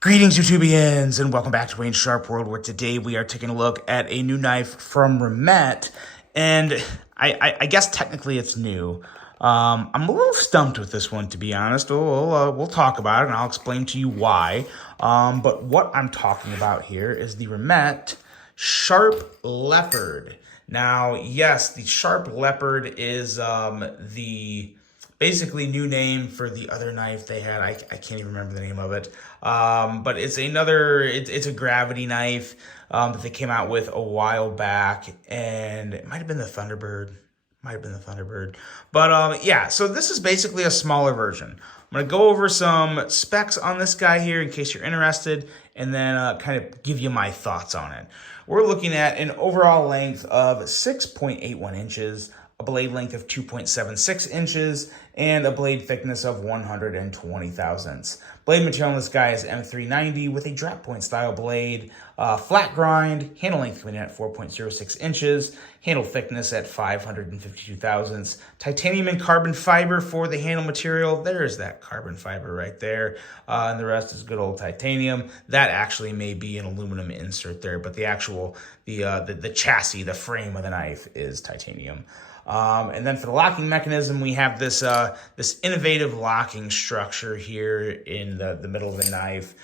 Greetings, YouTubians, and welcome back to Wayne Sharp World, where today we are taking a look at a new knife from Remet, and I guess technically it's new. I'm a little stumped with this one, to be honest. We'll talk about it, and I'll explain to you why. But what I'm talking about here is the Remet Sharp Leopard. Now, yes, the Sharp Leopard is the basically new name for the other knife they had. I can't even remember the name of it. But it's it's a gravity knife that they came out with a while back, and it might have been the Thunderbird. But yeah, so this is basically a smaller version. I'm going to go over some specs on this guy here in case you're interested, and then kind of give you my thoughts on it. We're looking at an overall length of 6.81 inches, a blade length of 2.76 inches, and a blade thickness of 120 thousandths. Blade material on this guy is M390 with a drop point style blade, flat grind, handle length coming in at 4.06 inches, handle thickness at 552 thousandths, titanium and carbon fiber for the handle material. There's that carbon fiber right there, and the rest is good old titanium. That actually may be an aluminum insert there, but the actual, the chassis, the frame of the knife is titanium. And then for the locking mechanism, we have this this innovative locking structure here in the middle of the knife.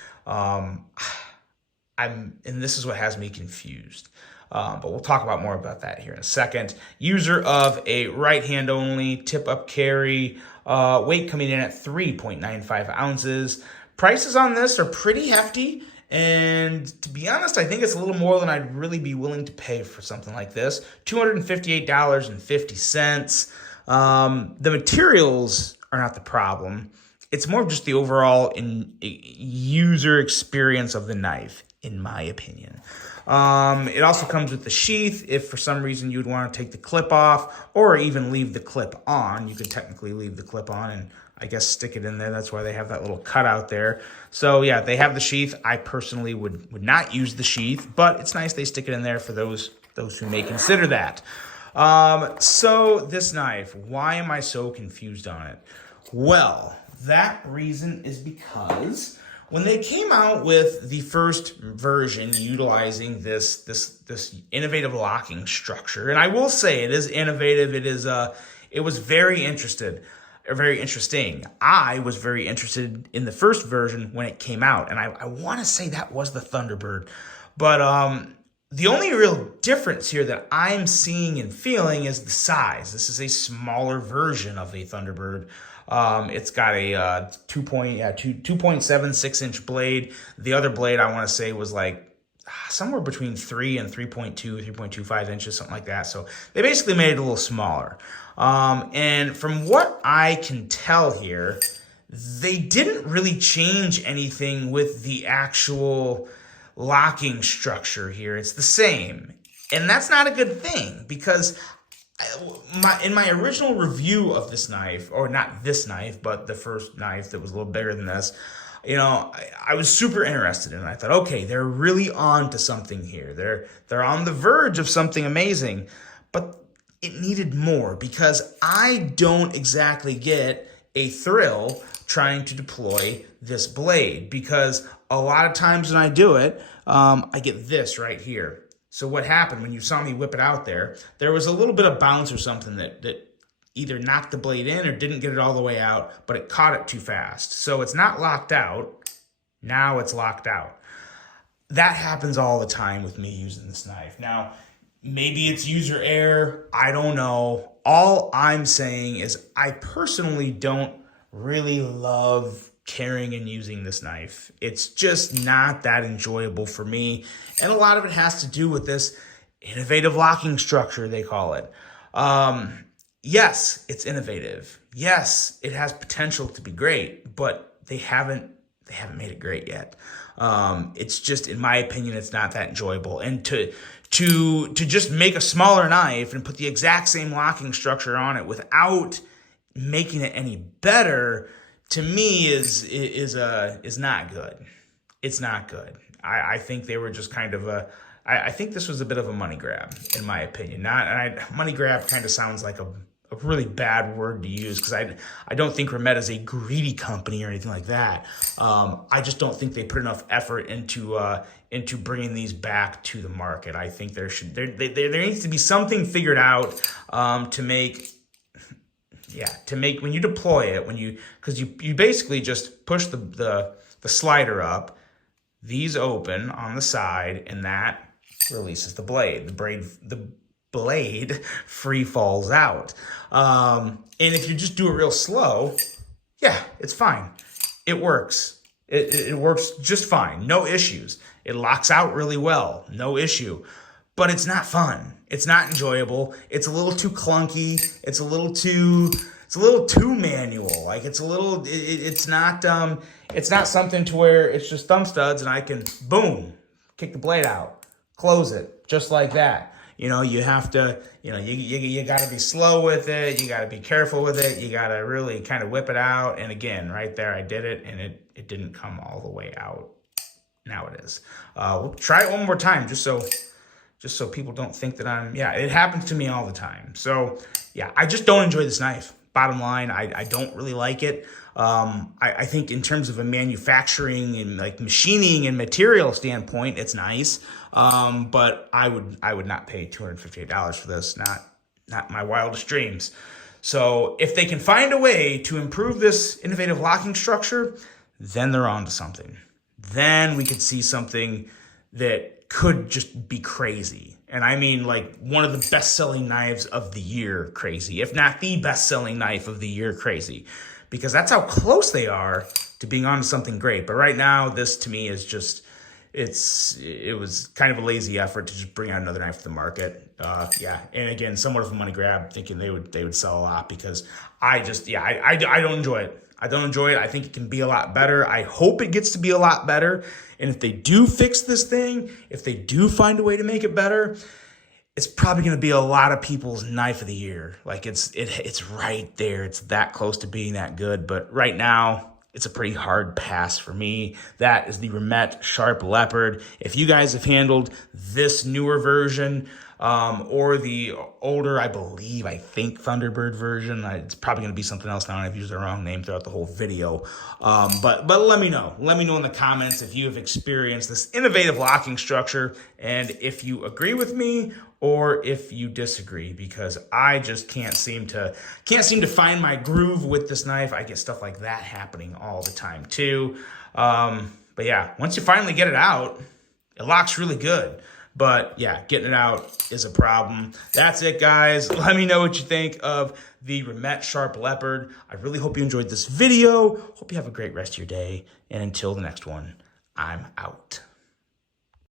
And this is what has me confused. But we'll talk about more about that here in a second. User of a right hand only tip up carry, weight coming in at 3.95 ounces. Prices on this are pretty hefty. And to be honest, I think it's a little more than I'd really be willing to pay for something like this. $258.50. The materials are not the problem. It's more just the overall user experience of the knife, in my opinion. It also comes with the sheath. If for some reason you'd want to take the clip off or even leave the clip on, you could technically leave the clip on and I guess stick it in there. That's why they have that little cutout there. So yeah, they have the sheath. I personally would not use the sheath, but it's nice they stick it in there for those who may consider that. So this knife, why am I so confused on it? Well, that reason is because when they came out with the first version utilizing this innovative locking structure, and I will say it is innovative. It was very interesting. I was very interested in the first version when it came out, and I want to say that was the Thunderbird. But the only real difference here that I'm seeing and feeling is the size. This is a smaller version of a Thunderbird. It's got a 2.76 inch blade. The other blade I want to say was like somewhere between 3 and 3.25 inches, something like that. So they basically made it a little smaller. And from what I can tell here, they didn't really change anything with the actual locking structure here. It's the same. And that's not a good thing because in my original review of this knife, or not this knife, but the first knife that was a little bigger than this, you know, I was super interested in it. I thought, okay, they're really on to something here. They're on the verge of something amazing, but it needed more because I don't exactly get a thrill trying to deploy this blade because a lot of times when I do it, I get this right here. So what happened when you saw me whip it out there was a little bit of bounce or something that either knocked the blade in or didn't get it all the way out, but it caught it too fast. So it's not locked out. Now it's locked out. That happens all the time with me using this knife. Now, maybe it's user error. I don't know. All I'm saying is I personally don't really love carrying and using this knife. It's just not that enjoyable for me. And a lot of it has to do with this innovative locking structure, they call it. Yes, it's innovative. Yes, it has potential to be great, but they haven't made it great yet. It's just, in my opinion, it's not that enjoyable. And to just make a smaller knife and put the exact same locking structure on it without making it any better, to me is not good. It's not good. I think they were just kind of I think this was a bit of a money grab, in my opinion. Money grab kind of sounds like a a really bad word to use, because I don't think Remet is a greedy company or anything like that. I just don't think they put enough effort into bringing these back to the market. I think there needs to be something figured out to make when you deploy it, because you basically just push the slider up, these open on the side, and that releases the blade. The blade free falls out. And if you just do it real slow, yeah, it's fine. It works. It works just fine. No issues. It locks out really well. No issue. But it's not fun. It's not enjoyable. It's a little too clunky. It's a little too manual. Like it's not something to where it's just thumb studs and I can boom, kick the blade out, close it just like that. You have to, you got to be slow with it. You got to be careful with it. You got to really kind of whip it out. And again, right there, I did it and it didn't come all the way out. Now it is. We'll try it one more time just so people don't think that it happens to me all the time. So yeah, I just don't enjoy this knife. Bottom line, I don't really like it. I think in terms of a manufacturing and like machining and material standpoint, it's nice. But I would not pay $258 for this. Not my wildest dreams. So if they can find a way to improve this innovative locking structure, then they're on to something. Then we could see something that could just be crazy. And I mean like one of the best-selling knives of the year crazy, if not the best-selling knife of the year crazy, because that's how close they are to being on to something great. But right now, this to me is just, it was kind of a lazy effort to just bring out another knife to the market. And again, somewhat of a money grab, thinking they would sell a lot, because I don't enjoy it. I don't enjoy it. I think it can be a lot better. I hope it gets to be a lot better. And if they do fix this thing, if they do find a way to make it better, it's probably going to be a lot of people's knife of the year. Like it's right there. It's that close to being that good. But right now, it's a pretty hard pass for me. That is the Remet Sharp Leopard. If you guys have handled this newer version, or the older, I think Thunderbird version, it's probably going to be something else now, and I've used the wrong name throughout the whole video. But let me know. Let me know in the comments if you have experienced this innovative locking structure, and if you agree with me or if you disagree, because I just can't seem to find my groove with this knife. I get stuff like that happening all the time too. But yeah, once you finally get it out, it locks really good. But yeah, getting it out is a problem. That's it, guys. Let me know what you think of the Remet Sharp Leopard. I really hope you enjoyed this video. Hope you have a great rest of your day. And until the next one, I'm out.